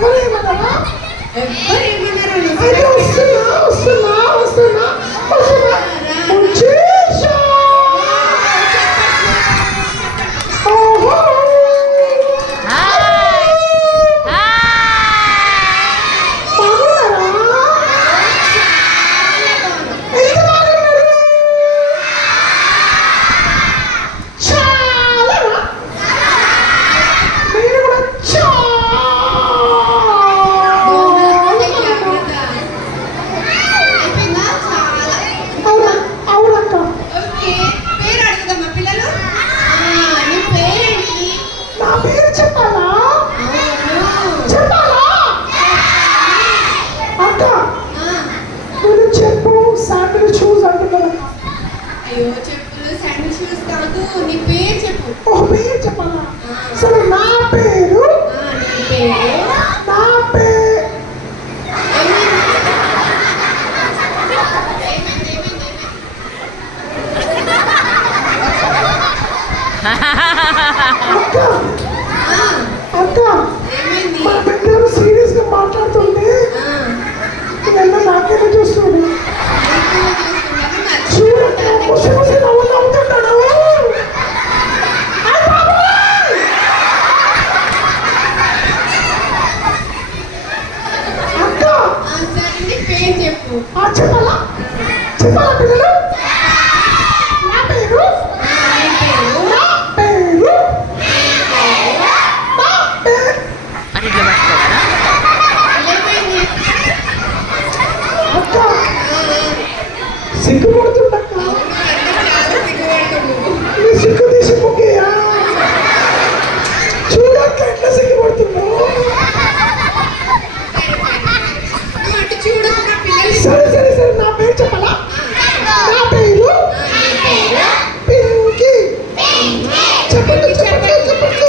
ఎవరేమన్నారా? అయితే వస్తున్నా వస్తున్నా వస్తున్నా వస్తున్నా వచ్చేసా. సీరియస్ గా మాట్లాడుతుంటే నాకేదో చూస్తుంది. చెప్పాలా చెప్పాలా పిల్లలు? నా పేరు సిగ్గుపడుతుండక్క. నీ సిగ్గు తీసి ముఖ్యా చూడక్క ఎట్లా సిగ్గుపడుతున్నావు. సరే సరే సరే నా పేరు చెప్పాలా? నా పేరు పింకీ. చెప్పండి చెప్పండి చెప్పండి.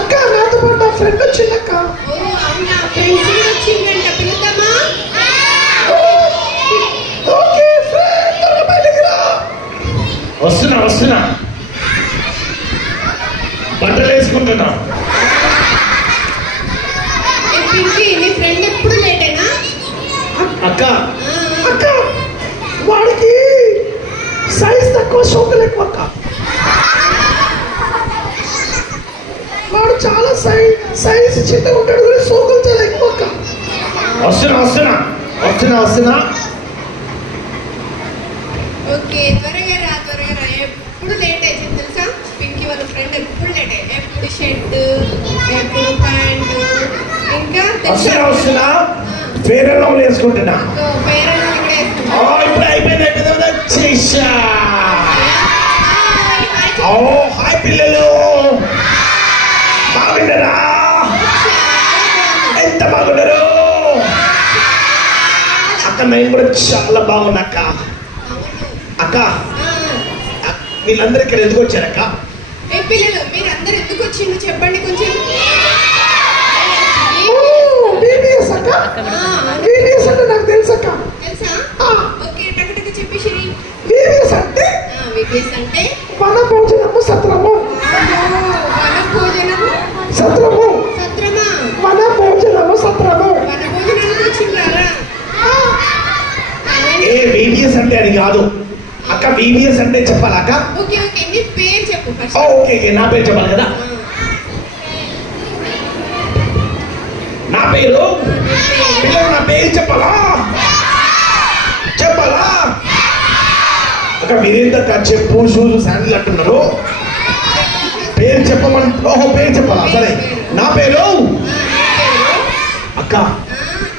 అక్క నాతో పాటు నా ఫ్రెండ్ వచ్చిందక్క. వస్తున్నా వస్తున్నా బట్టలు వేసుకుంటున్నా. అక్క అక్క వాడికి సైజ్ తక్కువ సోకులు ఎక్కువ అక్క. వాడు చాలా సైజ్ చిన్నగా ఉంటాడు కానీ సోకులు చాలా ఎక్కువ అక్క. వస్తున్నా వస్తున్నా వస్తున్నా వస్తున్నా. ఓకే త్వరగా రా త్వరగా రా. ఎప్పుడు లేట్ అవుతుంది తెలుసా? పింకీ వాళ్ళ ఫ్రెండ్ ఎప్పుడు లేట్ అయ్యి ఎప్పుడు షర్ట్ ఎప్పుడు ప్యాంటు ఇంకా వస్తున్నా వస్తున్నా పేరెల్లో వేసుకుంటున్నా. పేరెల్లో కూడా ఇప్పుడు అయిపోయింది వచ్చేసా. హాయ్ పిల్లలు బాగుండరా? ఎంత బాగుండరు అక్క? నేను కూడా చాలా బాగున్నా అక్క. అక్క వీళ్ళందరూ ఇక్కడ ఎందుకు వచ్చారక్క? పిల్లలు మీరందరూ ఎందుకు వచ్చిండ్రు చెప్పండి కొంచెం. నాకు తెలుసు అక్క. తెలుసా? ఓకే టకటక చెప్పేసి. విబిఎస్ అంటే వన భోజనము సత్రము. వన భోజనము సత్రము. సత్రమా? వన భోజనము సత్రము. వన భోజనానికి వచ్చిండ్రా? ఏ విబిఎస్ అంటే అది కాదు అక్క. విబిఎస్ అంటే చెప్పాలా అక్క? ఓకే ఓకే నీ పేరు చెప్పు ఫస్ట్. ఓకే నా పేరు చెప్పాలి కదా. నా పేరు పిల్లలు నా పేరు చెప్పాలా? చెప్పాలా అక్క? మీరేంతక్క చెప్పు షూస్ శాండిల్ అంటున్నారు. పేరు చెప్పమని. ఓహో పేరు చెప్పాలా? సరే నా పేరు అక్క.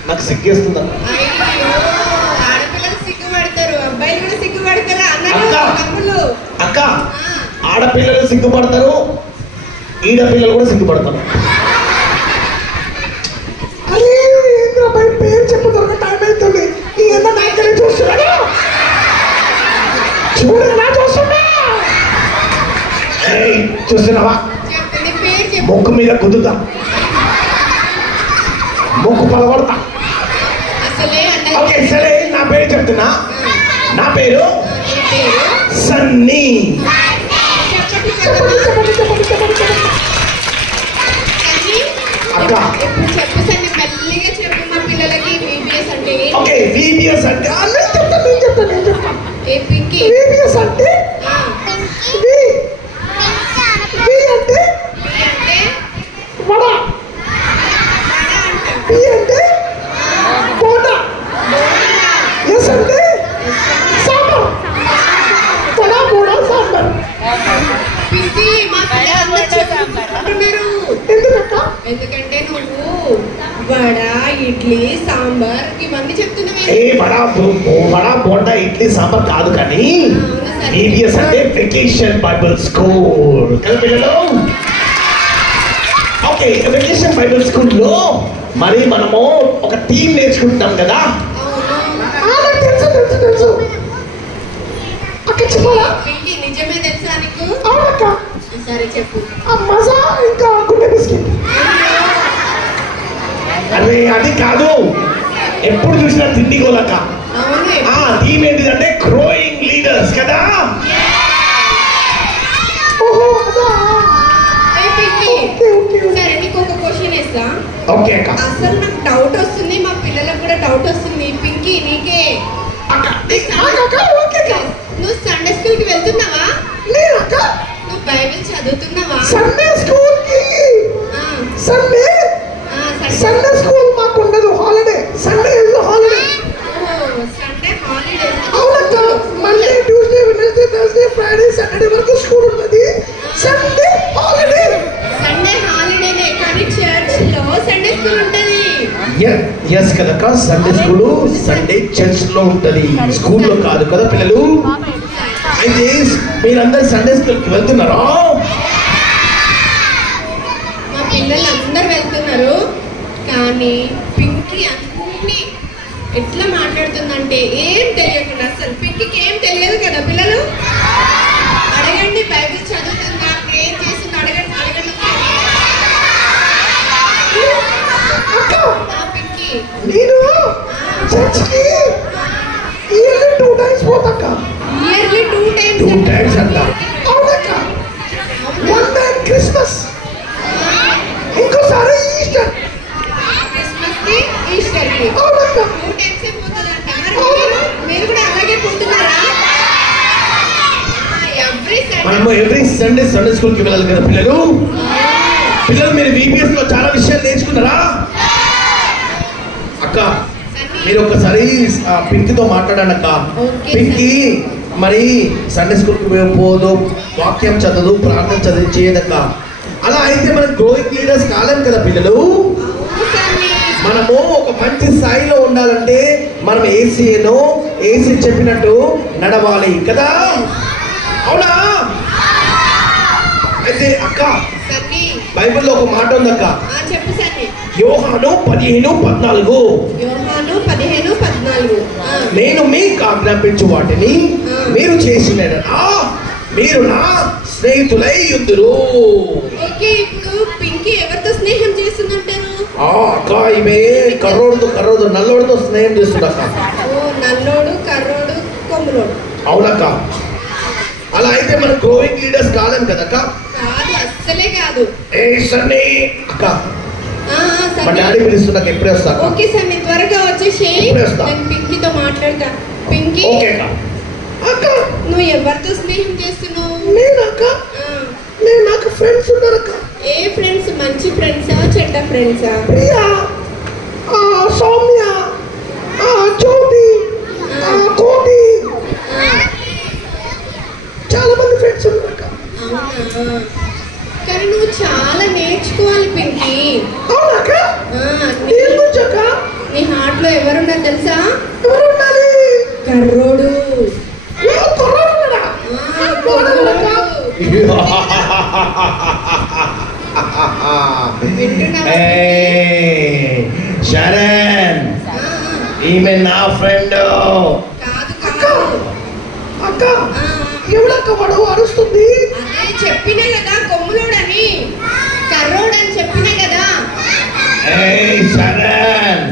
నాకు సిగ్గేస్తుందా? ఆడపిల్లలు సిగ్గుపడతారు, అబ్బాయిలు కూడా సిగ్గుపడతారా? అక్క ఆడపిల్లలు సిగ్గుపడతారు, ఈడపిల్లలు కూడా సిగ్గుపడతారు. పేరు చెప్పుతారు టైం అవుతుంది. నాకెళ్ళి చూస్తున్నాడు చూడగా చూస్తున్నా. చూస్తున్నావా? ముక్కు మీద గుద్దుతా, ముక్కు పలగొడతా. ఓకే సరే నా పేరు చెప్తున్నా. నా పేరు సన్నీ. చెప్పండి చెప్పండి చెప్పండి చెప్పండి. ఎందుకంటే నువ్వు వడ ఇడ్లీ సాంబార్ ఇవన్నీ చెప్తున్నావు. ఏ వడ బోండా ఇడ్లీ సాంబార్ కాదు కానీ EBS అంటే వెకేషన్ బైబిల్ స్కూల్ కదా పిల్లలు. ఓకే, వెకేషన్ బైబిల్ స్కూల్లో మరి మనము ఒక టీం నేర్చుకుంటున్నాం కదా. తెలుసు తెలుసు తెలుసు అక్క చెప్పాలా? నిజమే తెలుసా నీకు? అవునక్క. సరే చెప్పు. మజా ఇంకా గుండె బిస్కెట్. అదే అది కాదు, ఎప్పుడు చూసినా తిండి గోలక. ఆ టీం ఏంటిదంటే గ్రోయింగ్ లీడర్స్ కదా. ఓహో అదా. సరే నీకు ఒక క్వశ్చన్ వేస్తా. ఓకే అక్క. అసలు నాకు డౌట్ వస్తుంది, మా పిల్లలకు కూడా డౌట్ వస్తుంది. పింకీ నీకే. నువ్వు సండే స్కూల్ కి వెళ్తున్నావా? లేదక్క. నువ్వు బైబిల్ చదువుతున్నావా? సండే స్కూల్ కి సండే స్కూల్ మాకు ఉండదు, holiday. Sunday is holiday. Sunday holiday. అవునక్క. Monday Tuesday Wednesday Thursday Friday Saturday వరకు స్కూల్ ఉంటుంది. Sunday holiday. సండే హాలిడేనే కానీ చర్చ్ లో సండే స్కూల్ ఉంటది. ఎస్ కదక్క, సండే స్కూల్ సండే చర్చ్ లో ఉంటది, స్కూల్లో కాదు కదా పిల్లలు. అయితే మీరందరూ సండే స్కూల్ కి వెళ్తున్నారా? మా పిల్లలు అందరు వెళ్తున్నారు కానీ పింకీ అన్ని ఎట్లా మాట్లాడుతుందంటే ఏం తెలియకుండా. అసలు పింకీకి ఏం తెలియదు కదా పిల్లలు. అడగండి, బైబిల్ చదువుతుందా, ఏం చేస్తుందో అడగండి. అడగండి పింకీ. నేను చర్చ్కి ఇయర్లీ 2 times పోతాక. ఇయర్లీ 2 times అంట. అవునక్క. 1 time క్రిస్మస్, ఇంకోసారి ఈస్టర్. క్రిస్మస్ కి ఈస్టర్ కి అవునక్క. 2 times పోతుందంట. మరి మీరు కూడా అలాగే పోతున్నారా? మనము ఎవ్రీ సండే సండే స్కూల్ కి వెళ్ళాలి కదా పిల్లలు. పిల్లలు మీరు VBS లో చాలా విషయాలు నేర్చుకున్నారా? అక్క మీరు ఒకసారి పింకీతో మాట్లాడండి అక్క. పింకీ మరి సండే స్కూల్కి పోదు, వాక్యం చదవదు, ప్రార్థన చదివి చేయదక్క. అలా అయితే మనం గ్రోయింగ్ లీడర్స్ కాలేం కదా పిల్లలు. మనము ఒక మంచి స్థాయిలో ఉండాలంటే మనం ఏసీ చెప్పినట్టు నడవాలి కదా. అవునా? అయితే అక్క బైబిల్లో ఒక మాట ఉందక్క. చెప్పు సరే. యోహాను 15:14. యోహాను 15:14. నేను మీకు ఆజ్ఞాపించు వాటిని మీరు చేసిన మీరు నా స్నేహితులై ఉందురు. ఓకే, ఇప్పుడు పింకీ ఎవరితో స్నేహం చేస్తుందంటారు? అక్క ఈమె కర్రోడు నల్లోడితో స్నేహం చేస్తుందక్క. నల్లోడు, కర్రోడు, కొమ్ములోడు. అవునక్క. అలా అయితే మనం గ్రోయింగ్ లీడర్స్ కాలేం కదక్క. కాదు, అస్సలే కాదు. ఏ సన్నీ అక్క, మా డాడీ పిలుస్తున్నాక ఎప్పుడే వస్తా. ఓకే సన్నీ, త్వరగా వచ్చేసి నేను పింకీతో మాట్లాడతా. పింకీ అక్క నువ్వు ఎవరితో స్నేహం చేస్తున్నావు? నేనక్క, నాకు ఫ్రెండ్స్ ఉన్నారక్క. ఏ ఫ్రెండ్స్? మంచి ఫ్రెండ్సా, చెడ్డ ఫ్రెండ్సా? ప్రియా, సౌమ్య, జ్యోతి, కోటి, చాలా మంది ఫ్రెండ్స్ ఉన్నారక్క. అవునా? కానీ నువ్వు చాలా నేర్చుకోవాలి పింకీ. అవునక్క. నీ హార్ట్ లో ఎవరున్నారు తెలుసా? ఎవరున్నారు? కర్రోడు. శరణ్, ఈమె నా ఫ్రెండ్. అక్క ఎవడక్క వాడు అరుస్తుంది? అదే చెప్పినా కదా, కొమ్ములోడని, కర్రోడని చెప్పినా కదా. శరణ్,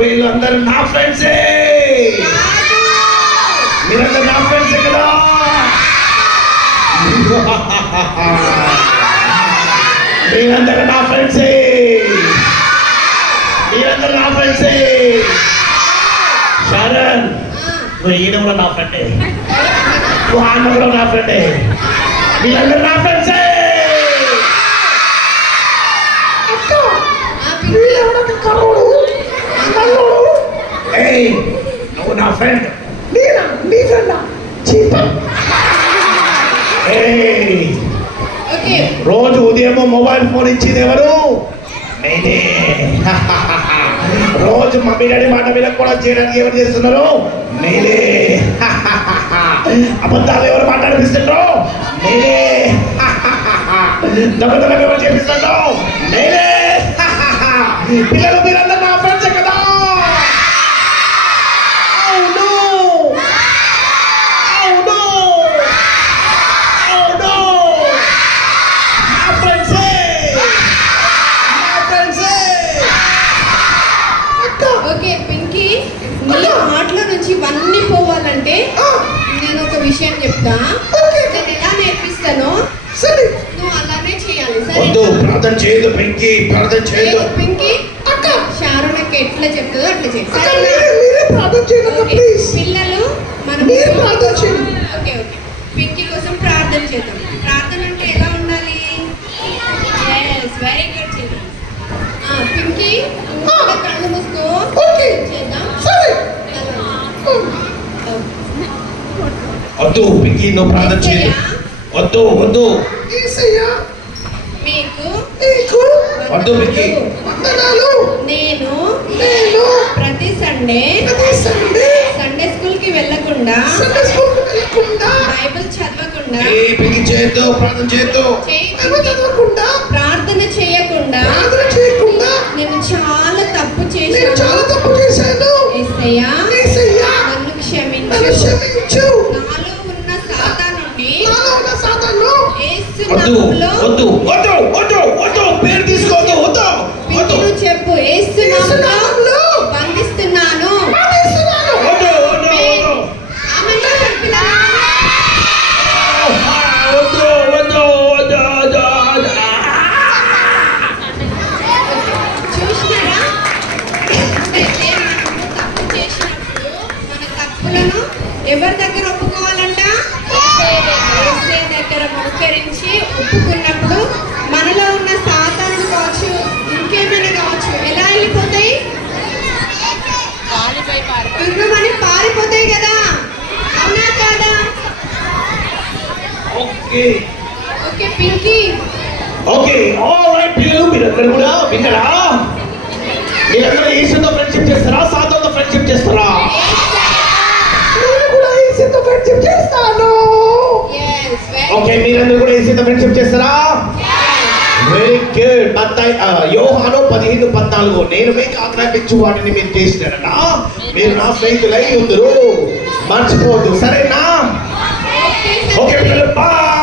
వీళ్ళందరూ నా ఫ్రెండ్సే. మీరందరూ నా ఫ్రెండ్సే కదా. మీరందరూ నా ఫ్రెండ్సే. మీరందరూ నా ఫ్రెండ్సే. శరణ్, నువ్వు ఈయన కూడా నా ఫ్రెండే, నువ్వు ఆమె కూడా నా ఫ్రెండే. మీరందరూ నా ఫ్రెండ్సే. నువ్వు నా ఫ్రెండ్. నీ ఫ్రెండ్ రోజు ఉదయం మొబైల్ ఫోన్ ఇచ్చింది ఎవరు? నేనే. రోజు మమ్మీ డాడీ మాట వినకుండా చేయడానికి ఎవరు చేస్తున్నారు? నేనే. అబద్ధాలు ఎవరు మాట్లాడిపిస్తున్నారు? నేనే. దొంగతనం ఎవరు చేపిస్తున్నారు? నేనే. పిల్లలు మీరందరూ నా ఫ్రెండ్స్ కదా? అవును అవును అవును, నా ఫ్రెండ్సే నా ఫ్రెండ్సే. ఓకే పింకీ, నీ మాటలో నుంచి ఇవన్నీ పోవాలంటే నేను ఒక విషయం చెప్తా. నేను ఎలా నేర్పిస్తానో సరే నువ్వు అలానే చేయాలి. వద్దు, ప్రార్థన చేయదు పింకీ, ప్రార్థన చేయదు. పింకీ అక్క శారోనక్క ఎట్లా చెప్తుందో అట్లా చేయి. అక్క మీరే ప్రార్థన చేయండి అక్క, ప్లీజ్. పిల్లలు మనం మీరు ప్రార్థన చేయండి. ఓకే ఓకే, పింకీ కోసం ప్రార్థన చేద్దాం. ప్రార్థన అంటే ఎలా ఉండాలి? Very good children. పింకీ నువ్వు కూడా కళ్ళు మూసుకో. ఓకే చేద్దాం. సరే. వద్దు పింకీ, నువ్వు ప్రార్థన చేయదు. వద్దు వద్దు. యేసయ్యా మీకు నీకు వద్దు పింకీ. వందనాలు. నేను ప్రతి సండే సండే స్కూల్ కి వెళ్ళకుండా సండే స్కూల్కి వెళ్ళకుండా బైబిల్ చదవకుండా పింకీ చేయొద్దు, ప్రార్థన చేయొద్దు. బైబిల్ చదవకుండా ప్రార్థన చేయకుండా నేను చాలా తప్పు చేశాను. యేసయ్యా నన్ను క్షమించు. నాలో ఉన్న సాతానుని యేసు నామములో వద్దు వద్దు వద్దు వద్దు, పేరు తీసుకోవద్దు. వద్దు వద్దు. నువ్వు చెప్పు, యేసు నామములో బంధిస్తున్నాను. వద్దు వద్దు వద్దు. ఆమేన్ చెప్పినా? వద్దు వద్దు వద్దు వద్దు. చూసినారా? అంటే మనము తప్పు చేసినప్పుడు మన తప్పులను ఎవరి దగ్గర ఒప్పుకోవాలంట? యేసే దగ్గర మోకరించి ఒప్పుకున్నప్పుడు మనలో ఉన్న సాతాను కావచ్చు, ఇంకేమైనా కావచ్చు, ఎలా వెళ్ళిపోతాయి? తుర్రుమని పారిపోతాయి కదా, అవునా కాదా? Okay okay Pinky, okay alright. పిల్లలు మీరందరూ కూడా విన్నారా? మీరందరూ యేసుతో ఫ్రెండ్షిప్ చేస్తారా, సాతానుతో ఫ్రెండ్షిప్ చేస్తారా? నేను కూడా యేసుతో ఫ్రెండ్షిప్ చేస్తాను. ఓకే, మీరందరూ కూడా యేసుతో ఫ్రెండ్షిప్ చేస్తారా? Very good. యోహాను 15:14, నేను మీకు ఆజ్ఞాపించు వాటిని మీరు చేసినారట, మీరు నా స్నేహితులై ఉందరు, మర్చిపోవద్దు. సరేనా? ఓకే పిల్లలు, బాయ్.